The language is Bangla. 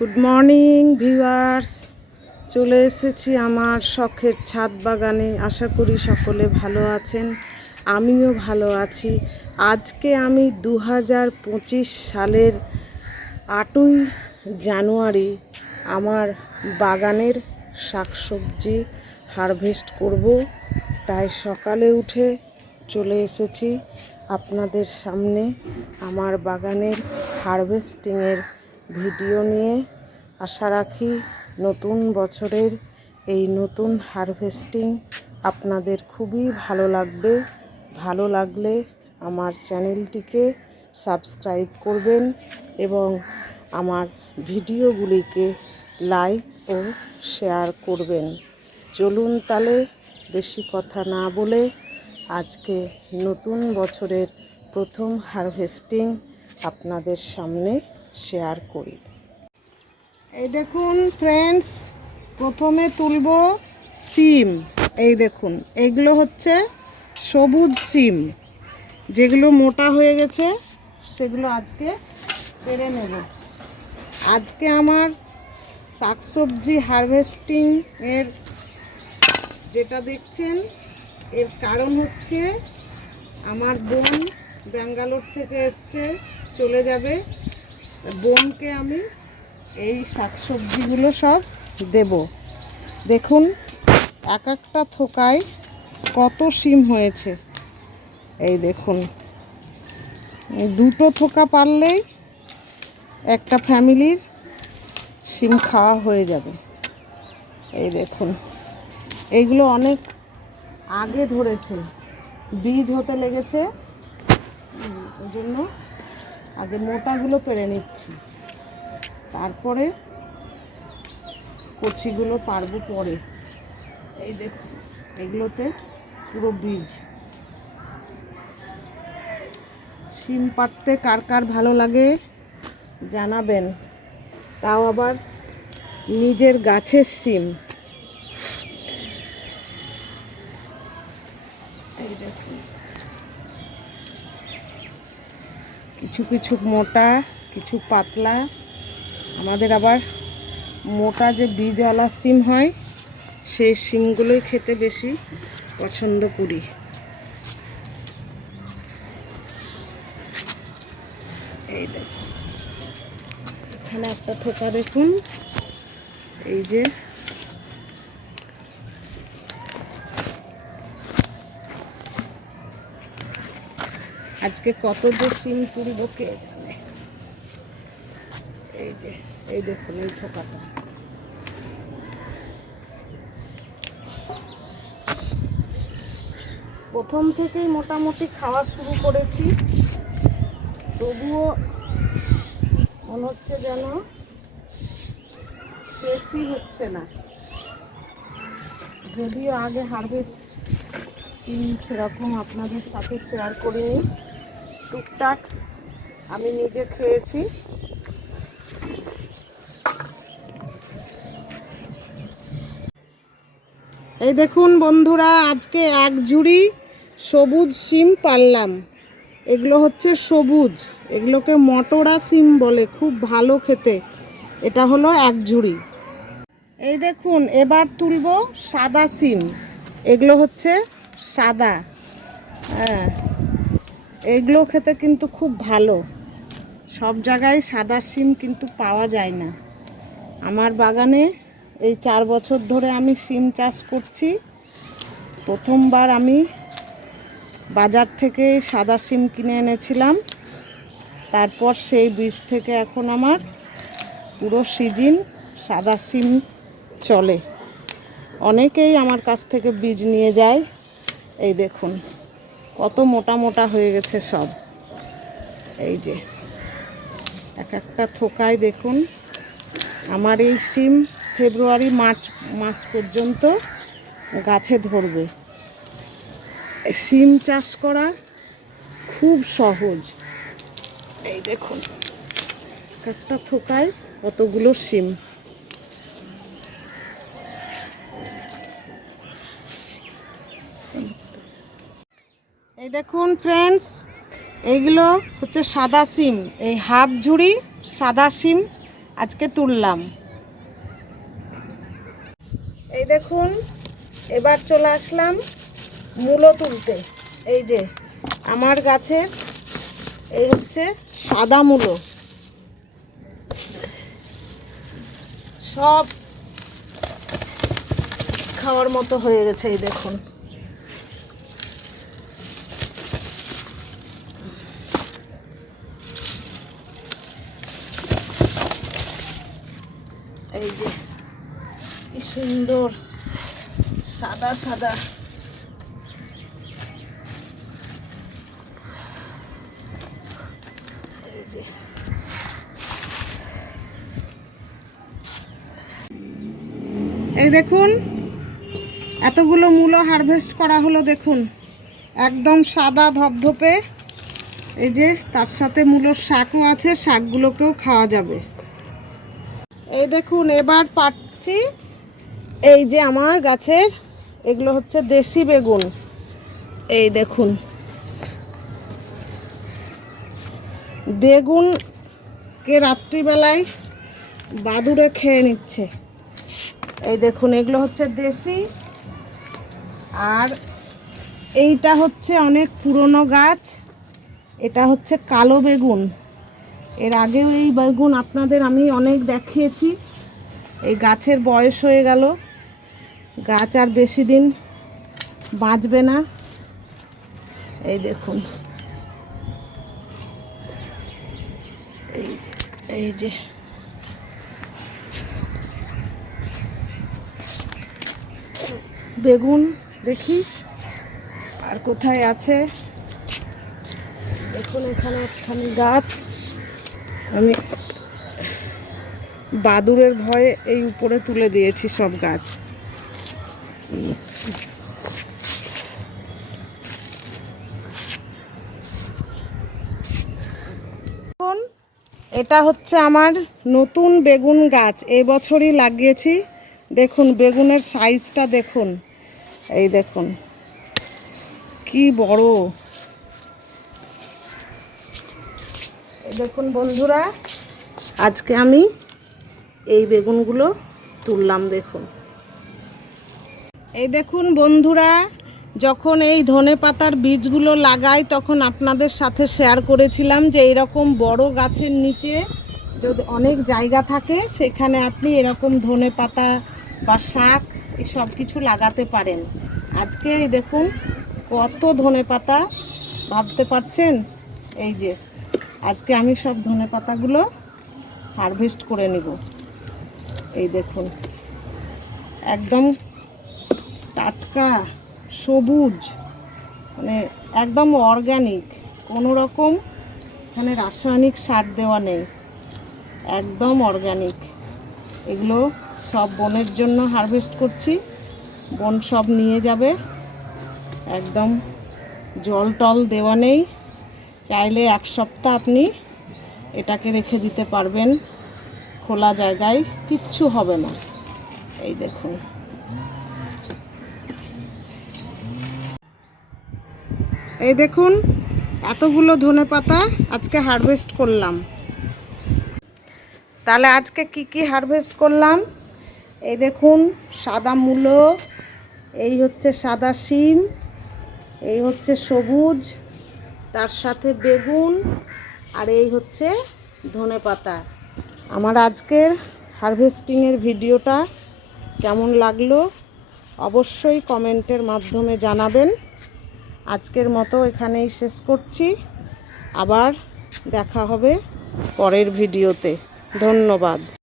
গুড মর্নিং ভিউয়ার্স চলে এসেছি আমার শখের ছাদ বাগানে। আশা করি সকলে ভালো আছেন। আমিও ভালো আছি। আজকে আমি দু হাজার পঁচিশ সালের আটই জানুয়ারি আমার বাগানের শাকসবজি হারভেস্ট করব। তাই সকালে উঠে চলে এসেছি। আপনাদের সামনে আমার বাগানের হারভেস্টিংয়ের ভিডিও নিয়ে আশা রাখি নতুন বছরের এই নতুন হারভেস্টিং আপনাদের খুবই ভালো লাগবে। ভালো লাগলে আমার চ্যানেলটিকে সাবস্ক্রাইব করবেন এবং আমার ভিডিওগুলিকে লাইক ও শেয়ার করবেন। চলুন তাহলে বেশি কথা না বলে আজকে নতুন বছরের প্রথম হারভেস্টিং আপনাদের সামনে শেয়ার করি। এই দেখুন ফ্রেন্ডস প্রথমে তুলব সিম। এই দেখুন, এগুলো হচ্ছে সবুজ সিম। যেগুলো মোটা হয়ে গেছে, সেগুলো আজকে পেরে নেব। আজকে আমার শাকসবজি হারভেস্টিং এর যেটা দেখছেন, এর কারণ হচ্ছে আমার বোন ব্যাঙ্গালোর থেকে এসছে, চলে যাবে। বোনকে আমি এই শাকসবজিগুলো সব দেব। দেখুন, এক একটা থোকায় কত সিম হয়েছে। এই দেখুন দুটো থোকা পারলেই একটা ফ্যামিলির সিম খাওয়া হয়ে যাবে। এই দেখুন, এইগুলো অনেক আগে ধরেছে। বীজ হতে লেগেছে। ওই জন্য আগে মোটাগুলো পেরে নিচ্ছি। তারপরে কচিগুলো পারব পরে। এই দেখুন, এগুলোতে পুরো বীজ। সিম পাড়তে কার কার ভালো লাগে জানাবেন। তাও আবার নিজের গাছের সিম এই দেখুন। কিছু কিছু মোটা, কিছু পাতলা। আমাদের আবার মোটা যে বীজওয়ালা সিম হয়, সেই সিমগুলোই খেতে বেশি পছন্দ করি। এই দেখুন এখানে একটা থোকা দেখুন। এই যে আজকে কত যে সিম তুলব কে জানে? এই যে, এই দেখুন, এই ঠোকাটা। প্রথম থেকেই মোটামুটি খাওয়া শুরু করেছি। তবুও মনে হচ্ছে যেন শেষই হচ্ছে না। যদিও আগে হারভেস্ট সেরকম আপনাদের সাথে শেয়ার করে টুকটাক আমি নিজে খেয়েছি। এই দেখুন বন্ধুরা, আজকে এক ঝুড়ি সবুজ সিম পারলাম। এগুলো হচ্ছে সবুজ, এগুলোকে মটরা সিম বলে, খুব ভালো খেতে। এটা হলো এক ঝুড়ি। এই দেখুন, এবার তুলব সাদা সিম এগুলো হচ্ছে সাদা। হ্যাঁ এগুলো খেতে কিন্তু খুব ভালো। সব জায়গায় সাদা সিম কিন্তু পাওয়া যায় না। আমার বাগানে এই চার বছর ধরে আমি সিম চাষ করছি। প্রথমবার আমি বাজার থেকে সাদা সিম কিনে এনেছিলাম। তারপর সেই বীজ থেকে এখন আমার পুরো সিজন সাদা সিম চলে। অনেকেই আমার কাছ থেকে বীজ নিয়ে যায়। এই দেখুন। কত মোটা মোটা হয়ে গেছে সব। এই যে, এক একটা থোকায় দেখুন, আমার এই সিম ফেব্রুয়ারি, মার্চ মাস পর্যন্ত গাছে ধরবে। সিম চাষ করা খুব সহজ। এই দেখুন, এক একটা থোকায় কতগুলো সিম। দেখুন ফ্রেন্ডস এইগুলো হচ্ছে সাদা সিম। এই হাফ ঝুড়ি সাদা সিম আজকে তুললাম। এই দেখুন, এবার চলে আসলাম মূলো তুলতে। এই যে, আমার গাছের এই হচ্ছে সাদা মূলো। সব খাওয়ার মতো হয়ে গেছে, এই দেখুন। এই যে, কি সুন্দর, সাদা সাদা। এই যে। এই দেখুন, এতগুলো মূলো হারভেস্ট করা হলো, দেখুন। একদম সাদা ধপধপে। এই যে, তার সাথে মূলোর শাকও আছে, শাকগুলোকেও খাওয়া যাবে। এই দেখুন, এবার পাচ্ছি এই যে আমার গাছের, এগুলো হচ্ছে দেশি বেগুন। এই দেখুন। বেগুনকে রাত্রিবেলায় বাদুড়ে খেয়ে নিচ্ছে। এই দেখুন, এগুলো হচ্ছে দেশি। আর এইটা হচ্ছে অনেক পুরনো গাছ। এটা হচ্ছে কালো বেগুন। এর আগেও এই বেগুন আপনাদের আমি অনেক দেখিয়েছি। এই গাছের বয়স হয়ে গেল। গাছ আর বেশি দিন বাঁচবে না। এই দেখুন। এই যে এই যে। বেগুন দেখি আর কোথায় আছে? দেখুন এখানে একখানি গাছ। আমি বাদুরের ভয়ে এই উপরে তুলে দিয়েছি সব গাছ। এটা হচ্ছে আমার নতুন বেগুন গাছ। এবছরই লাগিয়েছি। দেখুন, বেগুনের সাইজটা দেখুন। এই দেখুন, কি বড়। দেখুন বন্ধুরা, আজকে আমি এই বেগুনগুলো তুললাম দেখুন। এই দেখুন বন্ধুরা, যখন এই ধনে পাতার বীজগুলো লাগাই, তখন আপনাদের সাথে শেয়ার করেছিলাম যে এরকম বড় গাছের নিচে যদি অনেক জায়গা থাকে, সেখানে আপনি এরকম ধনে পাতা বা শাক, এই সব কিছু লাগাতে পারেন। আজকে এই দেখুন কত ধনে পাতা, ভাবতে পারছেন? এই যে আজকে আমি সব ধনে পাতাগুলো হারভেস্ট করে নেব। এই দেখুন, একদম টাটকা, সবুজ মানে একদম অর্গ্যানিক কোনো রকম এখানে রাসায়নিক সার দেওয়া নেই, একদম অর্গ্যানিক এগুলো সব বনের জন্য হারভেস্ট করছি, বন সব নিয়ে যাবে, একদম জল টল দেওয়া নেই। চাইলে এক সপ্তাহ আপনি এটাকে রেখে দিতে পারবেন খোলা জায়গায়, কিচ্ছু হবে না। এই দেখুন। এই দেখুন, এতগুলো ধনে পাতা আজকে হারভেস্ট করলাম। তাহলে আজকে কি কি হারভেস্ট করলাম? এই দেখুন, সাদা মূলো, এই হচ্ছে সাদা শিম, এই হচ্ছে সবুজ তার সাথে বেগুন আর এই হচ্ছে ধনে পাতা। আমার আজকের হারভেস্টিংয়ের ভিডিওটা কেমন লাগল অবশ্যই কমেন্টের মাধ্যমে জানাবেন। আজকের মতো এখানেই শেষ করছি। আবার দেখা হবে পরের ভিডিওতে। ধন্যবাদ।